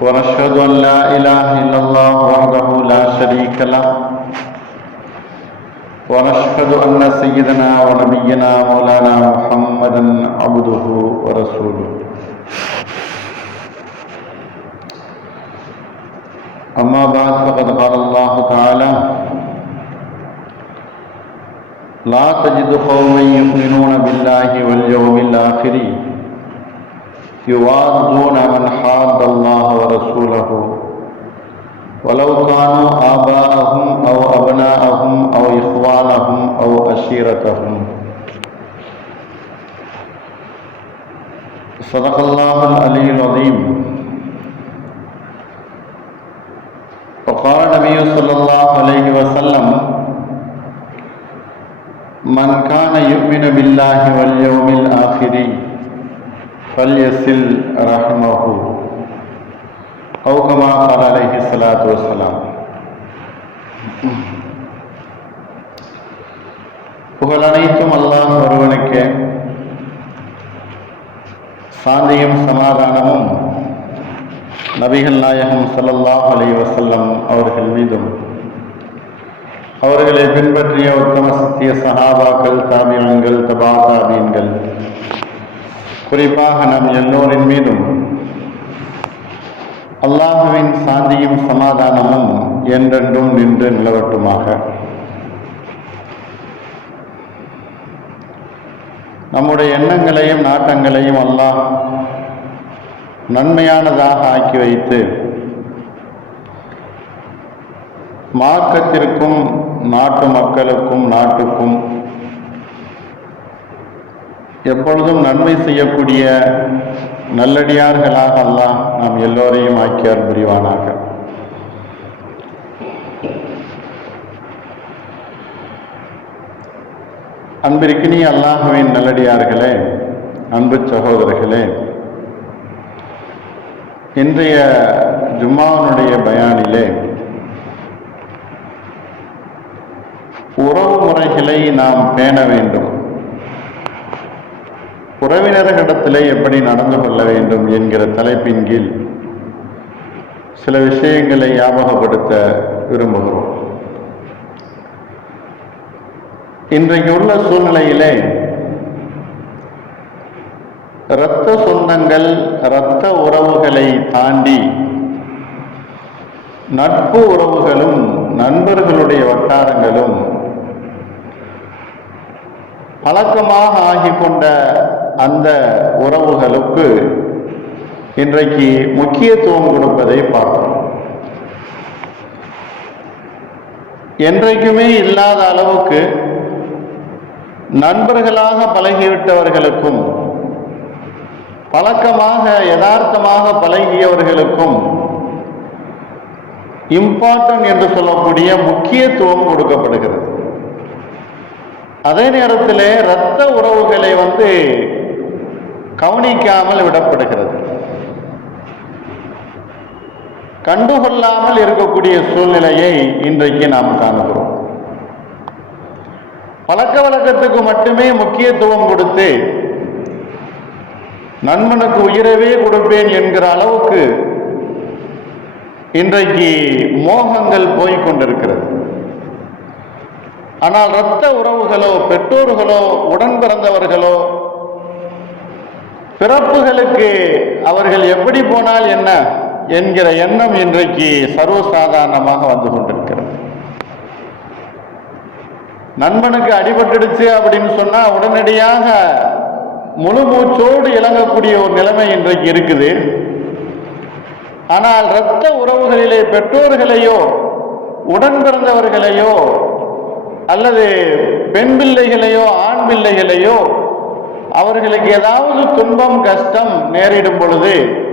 ونشهد أن لا إله إلا الله وحده لا شريك له. ونشهد أن سيدنا ونبينا مولانا محمدا عبده ورسوله. أما بعد فقد قال الله تعالى لا تجد قوما يؤمنون بالله واليوم الآخر يوادون من حاد الله ورسوله. ولو كانوا آباءهم أو أبناءهم أو إخوانهم أو أشيرتهم صدق الله العلي العظيم. وقال النبي صلى الله عليه وسلم، من كان يؤمن بالله واليوم الآخر فليصل رحمه أو كما قال عليه الصلاة والسلام புகழ் அனைத்தும் அல்லாஹ் ஒருவனுக்கு சாந்தியும் சமாதானமும் நபிகள் நாயகம் ஸல்லல்லாஹு அலைஹி வஸல்லம் அவர்கள் மீதும் அவர்களை பின்பற்றிய உத்தம சத்திய சஹாபாக்கள் தாபியன்கள் தபா தாபீன்கள் குறிப்பாக நம் எல்லோரின் மீதும் அல்லாஹுவின் சாந்தியும் சமாதானமும் என்றென்றும் நின்று நிலவட்டுமாக. நம்முடைய எண்ணங்களையும் நாட்டங்களையும் அல்லாஹ் நன்மையானதாக ஆக்கி வைத்து மார்க்கத்திற்கும் நாட்டு மக்களுக்கும் நாட்டுக்கும் எப்பொழுதும் நன்மை செய்யக்கூடிய நல்லடியார்களாக அல்லாஹ் நாம் எல்லோரையும் ஆக்கியார் புரிவானாக. அன்பிற்கினி அல்லாஹுவின் நல்லடியார்களே அன்பு சகோதரர்களே இன்றைய ஜும்மானுடைய பயானிலே உறவு முறைகளை நாம் பேண வேண்டும். உறவினர்களிடத்திலே எப்படி நடந்து கொள்ள வேண்டும் என்கிற தலைப்பின் கீழ் சில விஷயங்களை ஞாபகப்படுத்த விரும்புகிறோம். இன்றைக்கு உள்ள சூழ்நிலையிலே இரத்த சொந்தங்கள் இரத்த உறவுகளை தாண்டி நட்பு உறவுகளும் நண்பர்களுடைய வட்டாரங்களும் பழக்கமாக ஆகிக்கொண்ட அந்த உறவுகளுக்கு இன்றைக்கு முக்கியத்துவம் கொடுப்பதை பார்க்கிறோம். என்றைக்குமே இல்லாத அளவுக்கு நண்பர்களாக பழகிவிட்டவர்களுக்கும் பழக்கமாக யதார்த்தமாக பழகியவர்களுக்கும் இம்பார்ட்டன் என்று சொல்லக்கூடிய முக்கியத்துவம் கொடுக்கப்படுகிறது. அதே நேரத்தில் இரத்த உறவுகளை வந்து கவனிக்காமல் விடப்படுகிறது. கண்டுகொள்ளாமல் இருக்கக்கூடிய சூழ்நிலையை இன்றைக்கு நாம் காணுகிறோம். பழக்க வழக்கத்துக்கு மட்டுமே முக்கியத்துவம் கொடுத்து நண்பனுக்கு உயிரவே கொடுப்பேன் என்கிற அளவுக்கு இன்றைக்கு மோகங்கள் போய்கொண்டிருக்கிறது ஆனால் இரத்த உறவுகளோ பெற்றோர்களோ உடன் பிறந்தவர்களோ பிறப்புகளுக்கு அவர்கள் எப்படி போனால் என்ன என்கிற எண்ணம் இன்றைக்கு சர்வசாதாரணமாக வந்து கொண்டிருக்கிறது. நண்பனுக்கு அடிபட்டுடுச்சு அப்படின்னு சொன்னா உடனடியாக முழு மூச்சோடு இழங்கக்கூடிய ஒரு நிலைமை இன்றைக்கு இருக்குது. ஆனால் இரத்த உறவுகளிலே பெற்றோர்களையோ உடன் பிறந்தவர்களையோ அல்லது பெண் பிள்ளைகளையோ ஆண் பிள்ளைகளையோ அவர்களுக்கு ஏதாவது துன்பம் கஷ்டம் நேரிடும் பொழுது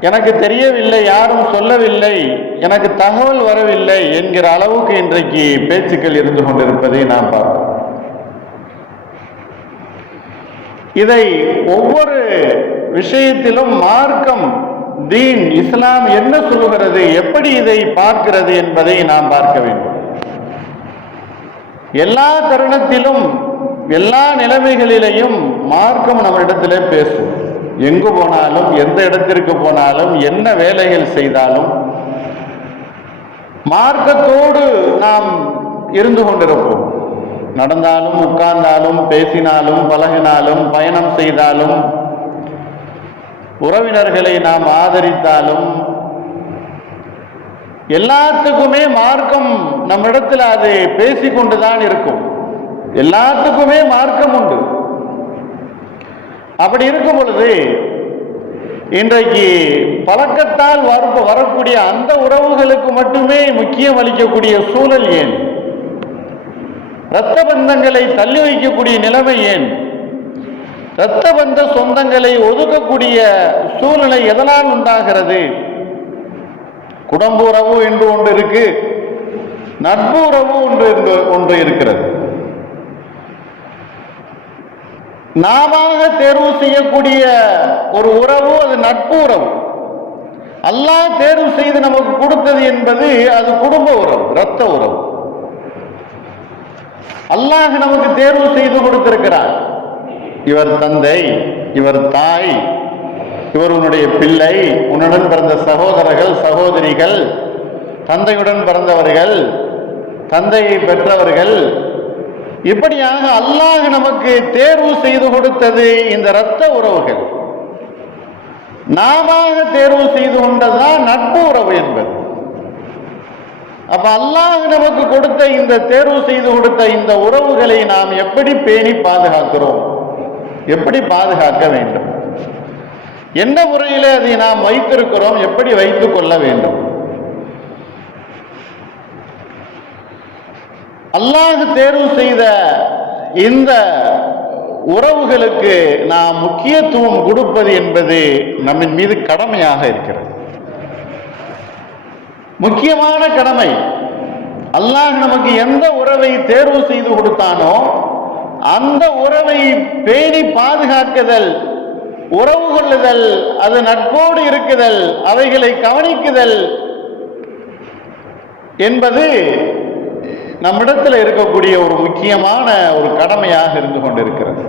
எனக்கு தெரியவில்லை யாரும் சொல்லவில்லை எனக்கு தகவல் வரவில்லை என்கிற அளவுக்கு இன்றைக்கு பேச்சுக்கள் இருந்து கொண்டிருப்பதை நாம் பார்ப்போம் இதை ஒவ்வொரு விஷயத்திலும் மார்க்கம் தீன் இஸ்லாம் என்ன சொல்லுகிறது எப்படி இதை பார்க்கிறது என்பதை நாம் பார்க்க வேண்டும். எல்லா தருணத்திலும் எல்லா நிலைமைகளிலையும் மார்க்கம் நம்மளிடத்திலே பேசும். எங்கு போனாலும் எந்த இடத்திற்கு போனாலும் என்ன வேலைகள் செய்தாலும் மார்க்கத்தோடு நாம் இருந்து கொண்டிருப்போம். நடந்தாலும் உட்கார்ந்தாலும் பேசினாலும் பழகினாலும் பயணம் செய்தாலும் உறவினர்களை நாம் ஆதரித்தாலும் எல்லாத்துக்குமே மார்க்கம் நம்மிடத்தில் அது பேசிக்கொண்டுதான் இருக்கும். எல்லாத்துக்குமே மார்க்கம் உண்டு. அப்படி இருக்கும் பொழுது இன்றைக்கு பழக்கத்தால் வர வரக்கூடிய அந்த உறவுகளுக்கு மட்டுமே முக்கியம் அளிக்கக்கூடிய சூழல் ஏன்? இரத்த பந்தங்களை தள்ளி வைக்கக்கூடிய நிலைமை ஏன்? இரத்த பந்த சொந்தங்களை ஒதுக்கக்கூடிய சூழ்நிலை எதனால் உண்டாகிறது? குடும்ப உறவு என்று ஒன்று இருக்கு நட்பு உறவு ஒன்று ஒன்று இருக்கிறது. நாம தேர்வு செய்யக்கூடிய ஒரு உறவு அது நட்பு உறவு. அல்லாஹ் தேர்வு செய்து நமக்கு கொடுத்தது என்பது அது குடும்ப உறவு இரத்த உறவு. அல்லாஹ் நமக்கு தேர்வு செய்து கொடுத்திருக்கிறார். இவர் தந்தை இவர் தாய் இவர் உன்னுடைய பிள்ளை உன்னுடன் பிறந்த சகோதரர்கள் சகோதரிகள் தந்தையுடன் பிறந்தவர்கள் தந்தையை பெற்றவர்கள் இப்படியாக அல்லாஹ் நமக்கு தேர்வு செய்து கொடுத்தது இந்த இரத்த உறவுகள்? நாம தேர்வு செய்து கொண்டதுதான் நட்பு உறவு என்பது. அப்ப அல்லாஹ் நமக்கு கொடுத்த இந்த தேர்வு செய்து கொடுத்த இந்த உறவுகளை நாம் எப்படி பேணி பாதுகாக்கிறோம்? எப்படி பாதுகாக்க வேண்டும்? எந்த முறையில் அதை நாம் வைத்திருக்கிறோம்? எப்படி வைத்துக் கொள்ள வேண்டும்? அல்லாஹ் தேர்வு செய்த இந்த உறவுகளுக்கு நாம் முக்கியத்துவம் கொடுப்பது என்பது நம்மின் மீது கடமையாக இருக்கிறது. முக்கியமான கடமை அல்லாஹ் நமக்கு எந்த உறவை தேர்வு செய்து கொடுத்தானோ அந்த உறவை பேணி பாதுகாக்குதல் உறவு கொள்ளுதல் அது நட்போடு இருக்குதல் அவைகளை கவனிக்குதல் என்பது நம்மிடத்தில் இருக்கக்கூடிய ஒரு முக்கியமான ஒரு கடமையாக இருந்து கொண்டிருக்கிறது.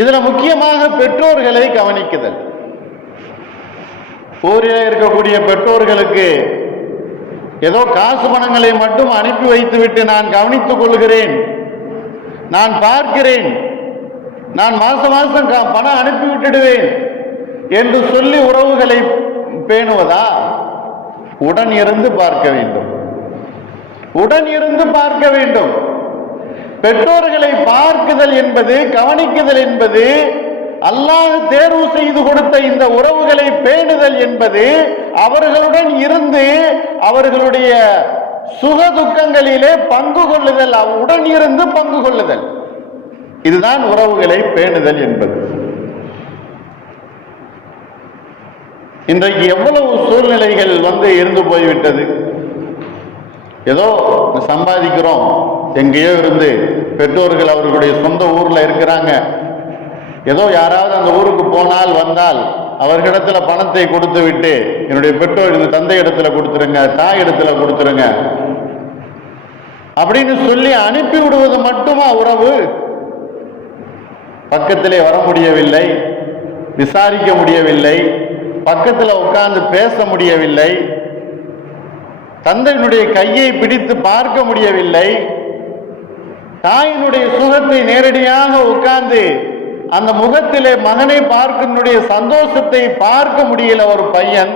இதுல முக்கியமாக பெற்றோர்களை கவனிக்குதல். ஊரில் இருக்கக்கூடிய பெற்றோர்களுக்கு ஏதோ காசு பணங்களை மட்டும் அனுப்பி வைத்துவிட்டு நான் கவனித்துக் கொள்கிறேன். நான் பார்க்கிறேன். நான் மாசம் மாசம் பணம் அனுப்பி விட்டுடுவேன் என்று சொல்லி உறவுகளை பேணுவதா? உடன் இருந்து பார்க்க வேண்டும். உடன் இருந்து பார்க்க வேண்டும். பெற்றோர்களை பார்க்குதல் என்பது கவனிக்குதல் என்பது அல்லாஹ் தேர்வு செய்து கொடுத்த இந்த உறவுகளை பேணுதல் என்பது அவர்களுடன் இருந்து அவர்களுடைய சுக துக்கங்களிலே பங்கு கொள்ளுதல் உடன் இருந்து பங்கு கொள்ளுதல். இதுதான் உறவுகளை பேணுதல் என்பது. இன்றைக்கு எவ்வளவு சூழ்நிலைகள் வந்து இருந்து போய்விட்டது? ஏதோ சம்பாதிக்கிறோம். எங்கேயோ இருந்து பெற்றோர்கள் அவர்களுடைய சொந்த ஊர்ல இருக்கிறாங்க. ஏதோ யாராவது அந்த ஊருக்கு போனால் வந்தால் அவர்களிடத்துல பணத்தை கொடுத்து விட்டு என்னுடைய பெற்றோர் இந்த தந்தை இடத்துல கொடுத்துருங்க தாய் இடத்துல கொடுத்துருங்க அப்படின்னு சொல்லி அனுப்பி விடுவது மட்டுமா உறவு? பக்கத்திலே வர முடியவில்லை. விசாரிக்க முடியவில்லை. பக்கத்தில் உட்கார்ந்து பேச முடியவில்லை. தந்தையினுடைய கையை பிடித்து பார்க்க முடியவில்லை. தாயினுடைய சுகத்தை நேரடியாக உட்கார்ந்து அந்த முகத்திலே மகனை பார்க்கனுடைய சந்தோஷத்தை பார்க்க முடியல ஒரு பையன்.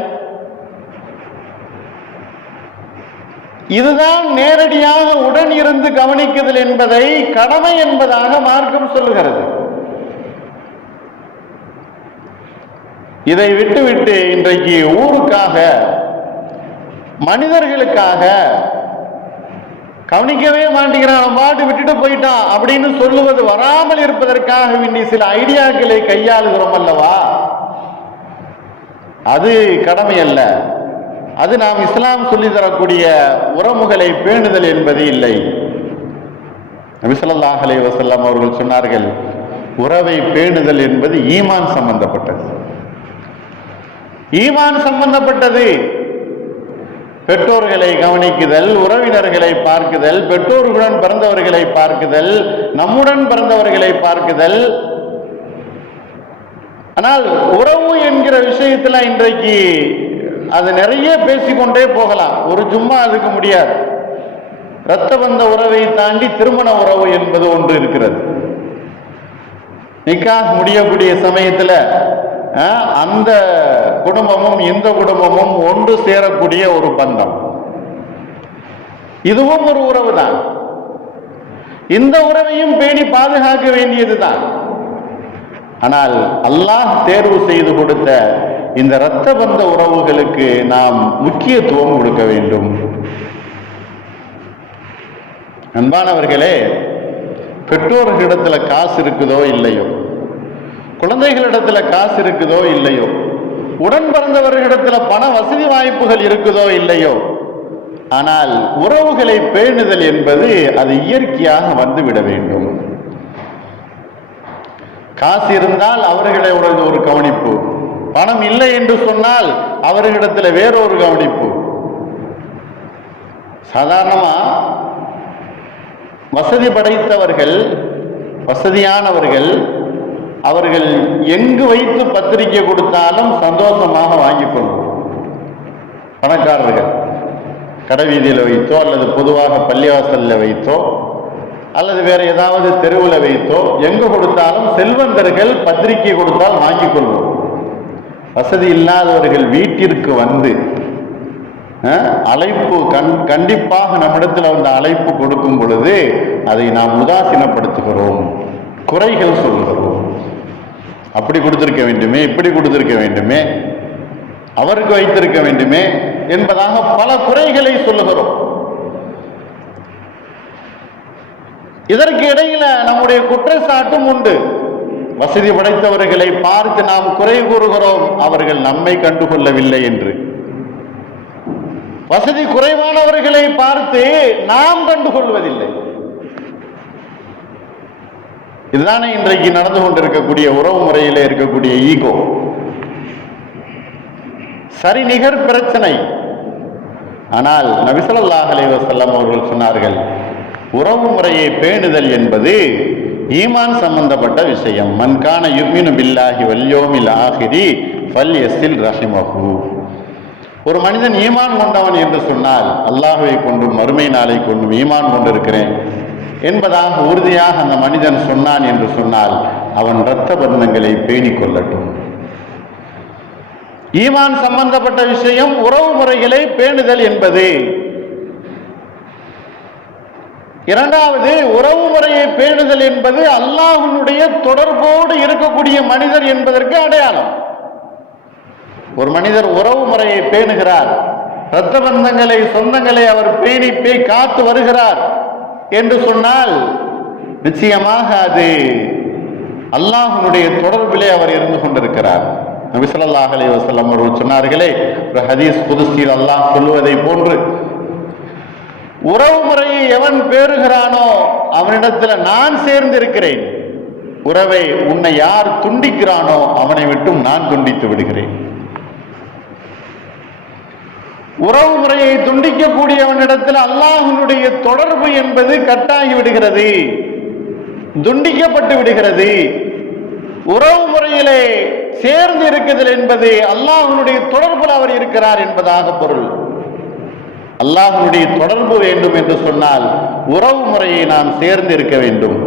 இதுதான் நேரடியாக உடன் இருந்து கவனிக்குதல் என்பதை கடமை என்பதாக மார்க்கம் சொல்லுகிறது. இதை விட்டுவிட்டு இன்றைக்கு ஊருக்காக மனிதர்களுக்காக கவனிக்கவே மாட்டேங்கிறான். அவன் பாட்டு விட்டுட்டு போயிட்டான் அப்படின்னு சொல்லுவது வராமல் இருப்பதற்காக வேண்டி சில ஐடியாக்களை கையாளுகிறோம் அல்லவா? அது கடமை அல்ல. அது நாம் இஸ்லாம் சொல்லித்தரக்கூடிய உறவுகளை பேணுதல் என்பது இல்லை. விசலல்லாஹலை வசல்லாம் அவர்கள் சொன்னார்கள் உறவை பேணுதல் என்பது ஈமான் சம்பந்தப்பட்டது. ஈமான் சம்பந்தப்பட்டது. பெற்றோர்களை கவனிக்குதல் உறவினர்களை பார்க்குதல் பெற்றோர்களுடன் பிறந்தவர்களை பார்க்குதல் நம்முடன் பிறந்தவர்களை பார்க்குதல். ஆனால் உறவு என்கிற விஷயத்துல இன்றைக்கு அது நிறைய பேசிக்கொண்டே போகலாம். ஒரு சும்மா அதுக்கு முடியாது. இரத்த பந்த உறவை தாண்டி திருமண உறவு என்பது ஒன்று இருக்கிறது. நிக்கா முடியக்கூடிய சமயத்துல அந்த குடும்பமும் இந்த குடும்பமும் ஒன்று சேரக்கூடிய ஒரு பந்தம். இதுவும் ஒரு உறவு தான். இந்த உறவையும் பேணி பாதுகாக்க வேண்டியதுதான் ஆனால் அல்லாஹ் தேர்வு செய்து கொடுத்த இந்த இரத்த பந்த உறவுகளுக்கு நாம் முக்கியத்துவம் கொடுக்க வேண்டும். அன்பானவர்களே பெற்றோர்களிடத்துல காசு இருக்குதோ இல்லையோ குழந்தைகளிடத்துல காசு இருக்குதோ இல்லையோ? உடன் பிறந்தவர்களிடத்துல பண வசதி வாய்ப்புகள் இருக்குதோ இல்லையோ? ஆனால் உறவுகளை பேணுதல் என்பது அது இயற்கையாக வந்துவிட வேண்டும். காசு இருந்தால் அவர்களை ஒரு ஒரு கவனிப்பு. பணம் இல்லை என்று சொன்னால் அவர்களிடத்தில் வேறொரு கவனிப்பு. சாதாரணமா வசதி படைத்தவர்கள் வசதியானவர்கள் அவர்கள் எங்கு வைத்து பத்திரிக்கை கொடுத்தாலும் சந்தோஷமாக வாங்கிக் கொள்வோம். பணக்காரர்கள் கடைவீதியில் வைத்தோ அல்லது பொதுவாக பள்ளிவாசலில் வைத்தோ அல்லது வேற ஏதாவது தெருவில் வைத்தோ எங்கு கொடுத்தாலும் செல்வந்தர்கள் பத்திரிக்கை கொடுத்தால் வாங்கிக் கொள்வோம். வசதி இல்லாதவர்கள் வீட்டிற்கு வந்து அழைப்பு கண் கண்டிப்பாக நம்மிடத்தில் வந்து அழைப்பு கொடுக்கும் பொழுது அதை நாம் உதாசீனப்படுத்துகிறோம். குறைகள் சொல்கிறோம். அப்படி கொடுத்திருக்க வேண்டுமே இப்படி கொடுத்திருக்க வேண்டுமே அவருக்கு வைத்திருக்க வேண்டுமே என்பதாக பல குறைகளை சொல்லுகிறோம். இதற்கு இடையில நம்முடைய குற்றச்சாட்டும் உண்டு. வசதி படைத்தவர்களை பார்த்து நாம் குறை கூறுகிறோம். அவர்கள் நம்மை கண்டுகொள்ளவில்லை என்று. வசதி குறைவானவர்களை பார்த்து நாம் கண்டுகொள்வதில்லை. இதுதானே இன்றைக்கு நடந்து கொண்டிருக்கக்கூடிய உறவு முறையில் இருக்கக்கூடிய ஈகோ. சரிநிகர் பிரச்சனை. ஆனால் நபிசல்லாஹ் செல்லம் அவர்கள் சொன்னார்கள் உறவு முறையை பேணுதல் என்பது ஈமான் சம்பந்தப்பட்ட விஷயம். மன்கான யுக்மினு பில்லாஹி வல்யோமில் ஆகிரி ஃபல் எஸ்ஸில் ரஹிமஹு. ஒரு மனிதன் ஈமான் கொண்டவன் என்று சொன்னால் அல்லாஹுவை கொண்டும் மறுமை நாளை கொண்டும் ஈமான் கொண்டிருக்கிறேன். என்பதாக உறுதியாக அந்த மனிதன் சொன்னான் என்று சொன்னால் அவன் இரத்த பந்தங்களை பேணிக் கொள்ளட்டும். ஈமான் சம்பந்தப்பட்ட விஷயம் உறவு முறைகளை பேணுதல் என்பது. இரண்டாவது உறவு முறையை பேணுதல் என்பது அல்லாஹனுடைய தொடர்போடு இருக்கக்கூடிய மனிதர் என்பதற்கு அடையாளம். ஒரு மனிதர் உறவு முறையை பேணுகிறார் இரத்த பந்தங்களை சொந்தங்களை அவர் பேணி பேய் காத்து வருகிறார். என்று சொன்னால் நிச்சயமாக அது அல்லாஹனுடைய தொடர்பிலே அவர் இருந்து கொண்டிருக்கிறார். நபி அலி அலைஹி அவர்கள் சொன்னார்களே ஒரு ஹதீஸ் புதுசியில் அல்லாஹ் சொல்லுவதை போன்று உறவு முறையை எவன் பேறுகிறானோ அவனிடத்துல நான் சேர்ந்து இருக்கிறேன் உறவை உன்னை யார் துண்டிக்கிறானோ அவனை விட்டும் நான் துண்டித்து விடுகிறேன். உறவு முறையை துண்டிக்கக்கூடியவனிடத்தில் அல்லாஹனுடைய தொடர்பு என்பது கட்டாகி விடுகிறது துண்டிக்கப்பட்டு விடுகிறது. உறவு முறையிலே சேர்ந்து இருக்குதல் என்பது அல்லாஹனுடைய தொடர்பில் அவர் இருக்கிறார் என்பதாக பொருள். அல்லாஹனுடைய தொடர்பு வேண்டும் என்று சொன்னால் உறவு முறையை நாம் சேர்ந்து இருக்க வேண்டும்.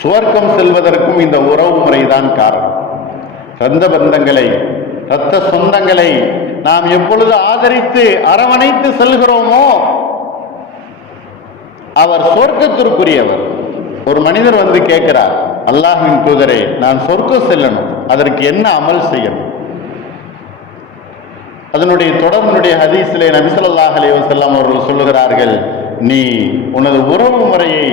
சுவர்க்கம் செல்வதற்கும் இந்த உறவு முறைதான் காரணம். சொந்த பந்தங்களை இரத்த சொந்தங்களை நாம் எப்பொழுது ஆதரித்து அரவணைத்து செல்கிறோமோ அவர் சொர்க்கத்திற்குரியவர். ஒரு மனிதர் வந்து கேட்கிறார் அல்லாஹின் தூதரே நான் சொர்க்கம் செல்லணும். அதற்கு என்ன அமல் செய்யணும்? அதனுடைய தொடர்புடைய ஹதீஸிலே நபிசல்லாஹ் அலைஹி அவர்கள் சொல்லுகிறார்கள் நீ உனது உறவு முறையை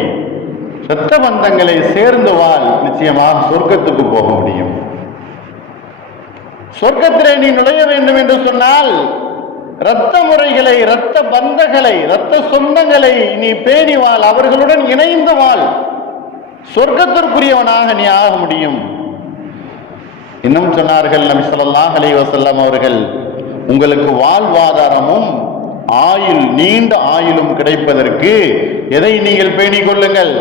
இரத்த பந்தங்களை சேர்ந்து வாழ். நிச்சயமாக சொர்க்கத்துக்கு போக முடியும். சொர்க்கத்திலே நீ நுழைய வேண்டும் என்று சொன்னால் இரத்த முறைகளை இரத்த பந்தங்களை இரத்த சொந்தங்களை நீ பேணி வாழ் அவர்களுடன் இணைந்து வாழ். சொர்க்கத்திற்குரியவனாக நீ ஆக முடியும். இன்னும் சொன்னார்கள் நபி ஸல்லல்லாஹு அலி வசல்லாம் அவர்கள் உங்களுக்கு வாழ்வாதாரமும் ஆயுள் நீண்ட ஆயுளும் கிடைப்பதற்கு எதை நீங்கள் பேணிக் கொள்ளுங்கள்?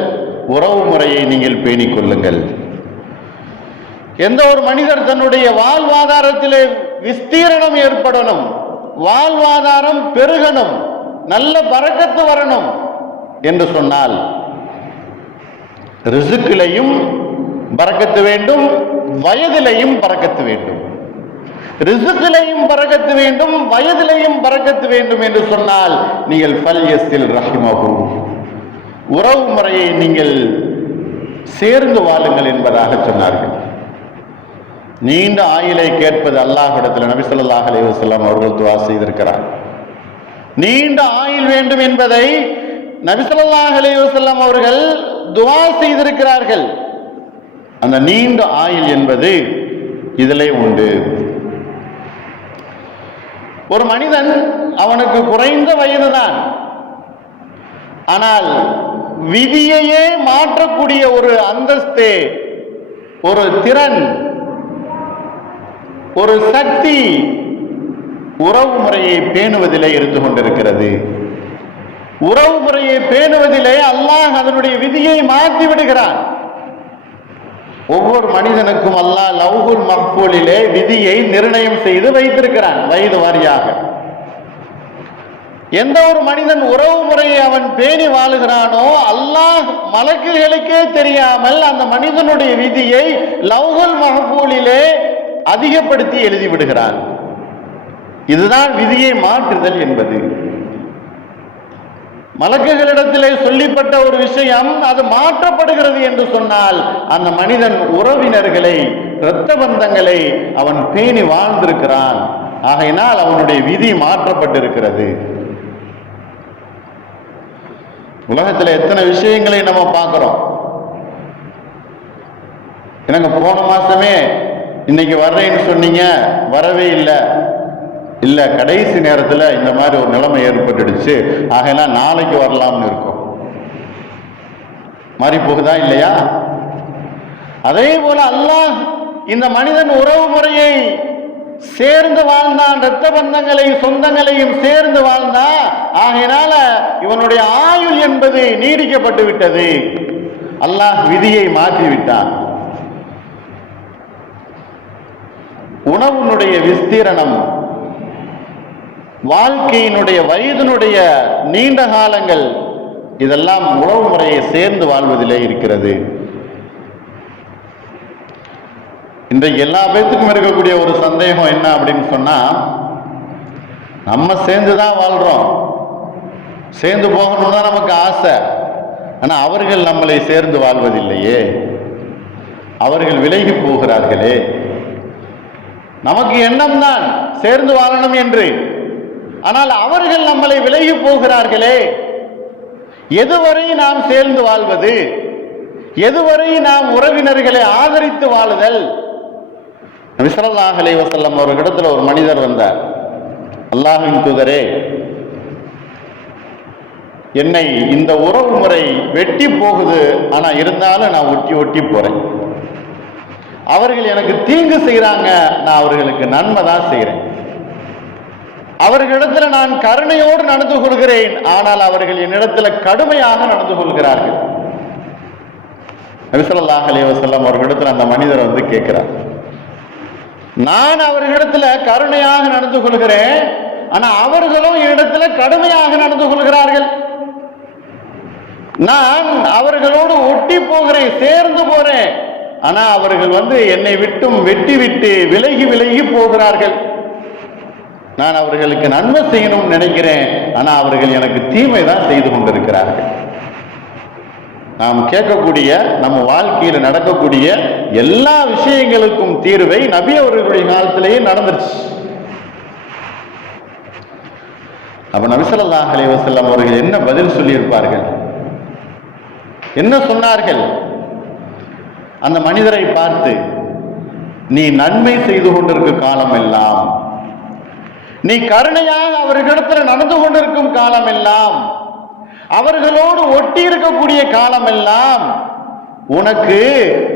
உறவு முறையை நீங்கள் பேணிக் கொள்ளுங்கள். எந்த ஒரு மனிதர் தன்னுடைய வாழ்வாதாரத்திலே விஸ்தீரணம் ஏற்படணும் வாழ்வாதாரம் பெருகணும் நல்ல பறக்கத்து வரணும் என்று சொன்னால் ரிசுக்கிலையும் பறக்கத்து வேண்டும் வயதிலையும் பறக்கத்து வேண்டும். ரிசுக்கிலையும் பறக்கத்து வேண்டும் வயதிலையும் பறக்கத்து வேண்டும் என்று சொன்னால் நீங்கள் பல்யஸில் ரஹிமகும் உறவு முறையை நீங்கள் சேர்ந்து வாழுங்கள் என்பதாக சொன்னார்கள். நீண்ட ஆயிலை கேட்பது அல்லாஹிடத்தில் நபிசல்லாஹ் ஸல்லல்லாஹு அலைஹி அவர்கள் துவா செய்திருக்கிறார். நீண்ட ஆயுள் வேண்டும் என்பதை நபிசல்லாஹ் ஸல்லல்லாஹு அவர்கள் துவா செய்திருக்கிறார்கள். அந்த நீண்ட ஆயுள் என்பது இதிலே உண்டு. ஒரு மனிதன் அவனுக்கு குறைந்த வயதுதான். ஆனால் விதியையே மாற்றக்கூடிய ஒரு அந்தஸ்து ஒரு திறன் ஒரு சக்தி உறவு முறையை பேணுவதிலே இருந்து கொண்டிருக்கிறது. உறவு முறையை பேணுவதிலே அல்லாஹ் அதனுடைய விதியை மாற்றி விடுகிறான். ஒவ்வொரு மனிதனுக்கும் அல்லாஹ் லவ்குல் மக்பூலிலே விதியை நிர்ணயம் செய்து வைத்திருக்கிறான் வயது வாரியாக. எந்த ஒரு மனிதன் உறவு முறையை அவன் பேணி வாழுகிறானோ அல்லாஹ் மலக்குகளுக்கே தெரியாமல் அந்த மனிதனுடைய விதியை லவ்ஹுல் மகபூலிலே அதிகப்படுத்தி எழுதி விடுகிறான் இதுதான் விதியை மாற்றுதல் என்பது. மலக்குகளிடத்திலே சொல்லிப்பட்ட ஒரு விஷயம் அது மாற்றப்படுகிறது என்று சொன்னால் அந்த மனிதன் உறவினர்களை இரத்த பந்தங்களை அவன் பேணி வாழ்ந்திருக்கிறான். ஆகையினால் அவனுடைய விதி மாற்றப்பட்டிருக்கிறது. உலகத்தில் எத்தனை விஷயங்களை நம்ம பார்க்கிறோம். எனக்கு போன மாசமே இன்னைக்கு வர்றேன்னு சொன்னீங்க வரவே இல்லை. இல்லை கடைசி நேரத்தில் இந்த மாதிரி ஒரு நிலைமை ஏற்பட்டுடுச்சு. ஆகையெல்லாம் நாளைக்கு வரலாம்னு இருக்கும். மாறி போகுதா இல்லையா? அதே போல அல்லாஹ் இந்த மனிதன் உறவு முறையை சேர்ந்து வாழ்ந்தான் இரத்த பந்தங்களையும் சொந்தங்களையும் சேர்ந்து வாழ்ந்தா ஆகையினால இவனுடைய ஆயுள் என்பது நீடிக்கப்பட்டு விட்டது. அல்லாஹ் விதியை மாற்றி விட்டான் உணவுனுடைய விஸ்தீரணம் வாழ்க்கையினுடைய வயதினுடைய நீண்ட காலங்கள் இதெல்லாம் உணவு முறையை சேர்ந்து வாழ்வதிலே இருக்கிறது. இன்றைக்கு எல்லா பேத்துக்கும் இருக்கக்கூடிய ஒரு சந்தேகம் என்ன அப்படின்னு சொன்னா நம்ம சேர்ந்து தான் வாழ்றோம். சேர்ந்து போகணும் தான் நமக்கு ஆசை. ஆனா அவர்கள் நம்மளை சேர்ந்து வாழ்வதில்லையே. அவர்கள் விலகி போகிறார்களே. நமக்கு எண்ணம் தான் சேர்ந்து வாழணும் என்று. ஆனால் அவர்கள் நம்மளை விலகி போகிறார்களே. எதுவரை நாம் சேர்ந்து வாழ்வது? எதுவரை நாம் உறவினர்களை ஆதரித்து வாழுதல்? நபிசல்லாஹ் வசல்லம் அவர்களிடத்தில் ஒரு மனிதர் வந்தார். அல்லாஹின் தூதரே என்னை இந்த உறவு முறை வெட்டி போகுது. ஆனா இருந்தாலும் நான் ஒட்டி ஒட்டி போறேன். அவர்கள் எனக்கு தீங்கு செய்கிறாங்க நான் அவர்களுக்கு நன்மை தான் செய்கிறேன் அவர்களிடத்தில் நான் கருணையோடு நடந்து கொள்கிறேன் ஆனால் அவர்கள் என்னிடத்தில் கடுமையாக நடந்து கொள்கிறார்கள். நபிசல்லாஹ் அலைஹி அவர்களிடத்தில் அந்த மனிதர் வந்து கேட்கிறார். நான் அவர்களிடத்தில் கருணையாக நடந்து கொள்கிறேன் ஆனா அவர்களும் என்னிடத்துல கடுமையாக நடந்து கொள்கிறார்கள். நான் அவர்களோடு ஒட்டி போகிறேன் சேர்ந்து போறேன். ஆனா அவர்கள் வந்து என்னை விட்டும் வெட்டி விட்டு விலகி விலகி போகிறார்கள். நான் அவர்களுக்கு நன்மை செய்யணும்னு நினைக்கிறேன். ஆனா அவர்கள் எனக்கு தீமை தான் செய்து கொண்டிருக்கிறார்கள். நாம் கேட்கக்கூடிய நம்ம வாழ்க்கையில் நடக்கக்கூடிய எல்லா விஷயங்களுக்கும் தீர்வை நபி அவர்களுடைய காலத்திலேயே நடந்துருச்சு. அப்ப நபிசல்லாஹ் அலைஹி வஸல்லம் அவர்கள் என்ன பதில் சொல்லியிருப்பார்கள்? என்ன சொன்னார்கள்? அந்த மனிதரை பார்த்து நீ நன்மை செய்து கொண்டிருக்க காலம் எல்லாம் நீ கருணையாக அவர்களிடத்தில் நடந்து கொண்டிருக்கும் காலம் எல்லாம் அவர்களோடு ஒட்டி இருக்கக்கூடிய காலம் எல்லாம் உனக்கு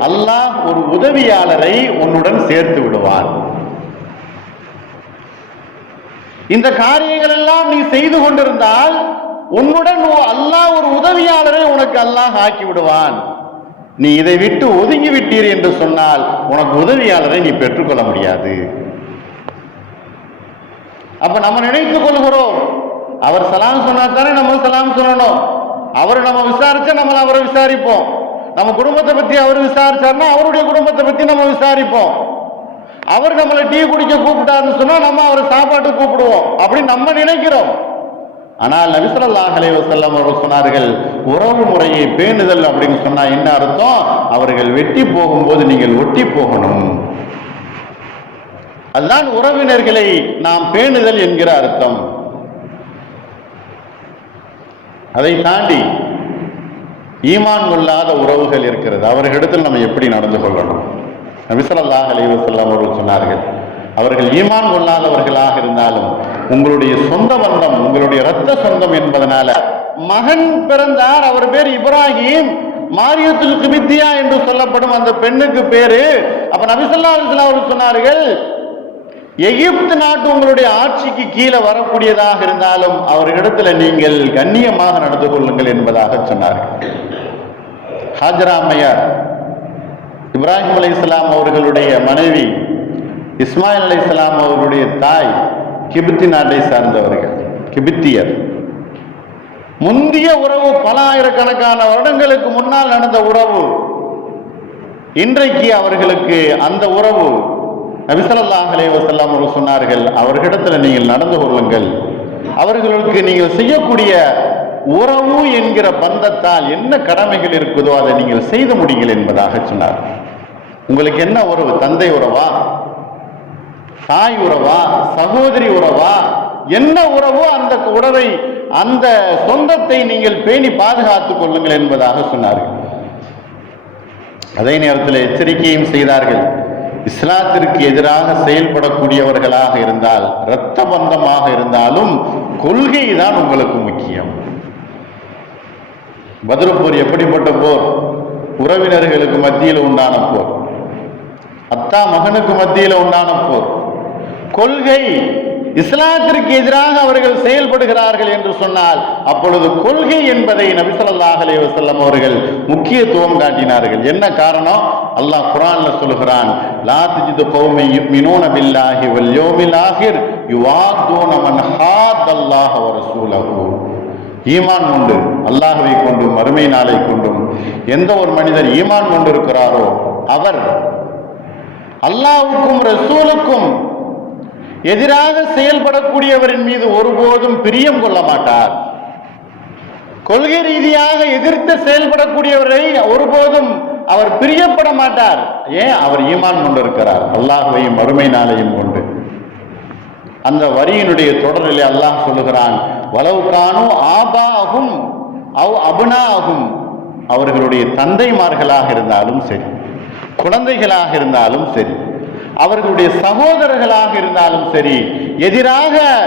அல்லாஹ் ஒரு உதவியாளரை உன்னுடன் சேர்த்து விடுவான் இந்த காரியங்கள் எல்லாம் நீ செய்து கொண்டிருந்தால் உன்னுடன் ஓ- அல்லாஹ் ஒரு உதவியாளரை உனக்கு அல்லாஹ் ஆக்கி விடுவான். நீ இதை விட்டு ஒதுங்கி விட்டீர் என்று சொன்னால் உனக்கு உதவியாளரை நீ பெற்றுக்கொள்ள முடியாது. அப்ப நம்ம நினைத்துக் கொள்கிறோம். அவர் சலாம் சொன்னா தானே நம்ம சலாம் சொல்லணும். அவர் நம்ம விசாரிச்சா நம்ம அவரை விசாரிப்போம். நம்ம குடும்பத்தை பத்தி அவர் விசாரிச்சாருன்னா அவருடைய குடும்பத்தை பத்தி நம்ம விசாரிப்போம். அவர் நம்மளை டீ குடிக்க கூப்பிட்டாருன்னு சொன்னா நம்ம அவரை சாப்பாட்டு கூப்பிடுவோம். அப்படி நம்ம நினைக்கிறோம். ஆனால் நபிசல்லாஹ் அலைஹி அவர்கள் சொன்னார்கள் உறவு முறையை பேணுதல் அப்படின்னு சொன்னா என்ன அர்த்தம்? அவர்கள் வெட்டி போகும்போது நீங்கள் ஒட்டி போகணும். அதுதான் உறவினர்களை நாம் பேணுதல் என்கிற அர்த்தம். அதை தாண்டி ஈமான் கொள்ளாத உறவுகள் இருக்கிறது. அவர்களிடத்தில் நம்ம எப்படி நடந்து கொள்ளணும்? நபிசல்லாஹ் அலைஹி அவர்கள் சொன்னார்கள் அவர்கள் ஈமான் கொள்ளாதவர்களாக இருந்தாலும் உங்களுடைய சொந்த பந்தம் உங்களுடைய ரத்த சொந்தம் என்பதனால. மகன் பிறந்தார் அவர் பேர் இப்ராஹிம். மாரியத்துல் கிபித்தியா என்று சொல்லப்படும் அந்த பெண்ணுக்கு பேரு. அப்ப நபிசல்லா அலிஸ்லாம் அவர்கள் சொன்னார்கள் எகிப்து நாட்டு உங்களுடைய ஆட்சிக்கு கீழே வரக்கூடியதாக இருந்தாலும் அவர்களிடத்துல நீங்கள் கண்ணியமாக நடந்து கொள்ளுங்கள் என்பதாக சொன்னார்கள். ஹாஜரா அம்மையார் இப்ராஹிம் அலை இஸ்லாம் அவர்களுடைய மனைவி இஸ்மாயில் அலி இஸ்லாம் அவர்களுடைய தாய் கிபித்தி நாட்டை சார்ந்தவர்கள் கிபித்தியர். முந்திய உறவு பல ஆயிரக்கணக்கான வருடங்களுக்கு முன்னால் நடந்த உறவு இன்றைக்கு அவர்களுக்கு அந்த உறவு நபிசல்லாஹலே வசல்லாம் அவர்கள் சொன்னார்கள் அவர்களிடத்தில் நீங்கள் நடந்து கொள்ளுங்கள். அவர்களுக்கு நீங்கள் செய்யக்கூடிய உறவு என்கிற பந்தத்தால் என்ன கடமைகள் இருக்குதோ அதை நீங்கள் செய்து முடியுங்கள் என்பதாக சொன்னார் உங்களுக்கு என்ன உறவு? தந்தை உறவா தாய் உறவா சகோதரி உறவா என்ன உறவோ அந்த உறவை அந்த சொந்தத்தை நீங்கள் பேணி பாதுகாத்துக் கொள்ளுங்கள் என்பதாக சொன்னார்கள். அதே நேரத்தில் எச்சரிக்கையும் செய்தார்கள். இஸ்லாத்திற்கு எதிராக செயல்படக்கூடியவர்களாக இருந்தால் இரத்த பந்தமாக இருந்தாலும் கொள்கை தான் உங்களுக்கு முக்கியம். பதில் போர் எப்படிப்பட்ட போர்? உறவினர்களுக்கு மத்தியில் உண்டான போர். அத்தா மகனுக்கு மத்தியில் உண்டான போர். கொள்கை இஸ்லாத்திற்கு எதிராக அவர்கள் செயல்படுகிறார்கள் என்று சொன்னால் அப்பொழுது கொள்கை என்பதை நபிசல்லாஹ் ஸல்லல்லாஹு வசல்லம் அவர்கள் முக்கியத்துவம் காட்டினார்கள். என்ன காரணம்? அல்லாஹ் குரான்ல சொல்கிறான் லாத்திஜித் கௌமை மினோன பில்லாஹி வல் ஆகிர் யுவாதுன மன் ஹாதல்லாஹ வ ரசூலஹு. ஈமான் உண்டு அல்லாஹவை கொண்டும் மறுமை நாளை கொண்டும் எந்த ஒரு மனிதர் ஈமான் கொண்டிருக்கிறாரோ அவர் அல்லாஹுக்கும் ரசூலுக்கும் எதிராக செயல்படக்கூடியவரின் மீது ஒருபோதும் பிரியம் கொள்ள மாட்டார். கொள்கை ரீதியாக எதிர்த்து செயல்படக்கூடியவரை ஒருபோதும் அவர் பிரியப்பட மாட்டார். ஏன்? அவர் ஈமான் கொண்டிருக்கிறார். அல்லாஹையும் மறுமை நாளையும் கொண்டு. அந்த வரியினுடைய தொடரிலே அல்லாஹ் சொல்லுகிறான் வளவுகிறானோ ஆபா ஆகும் அவ் அபுனாகும் அவர்களுடைய தந்தைமார்களாக இருந்தாலும் சரி குழந்தைகளாக இருந்தாலும் சரி அவர்களுடைய சகோதரர்களாக இருந்தாலும் சரி எதிராக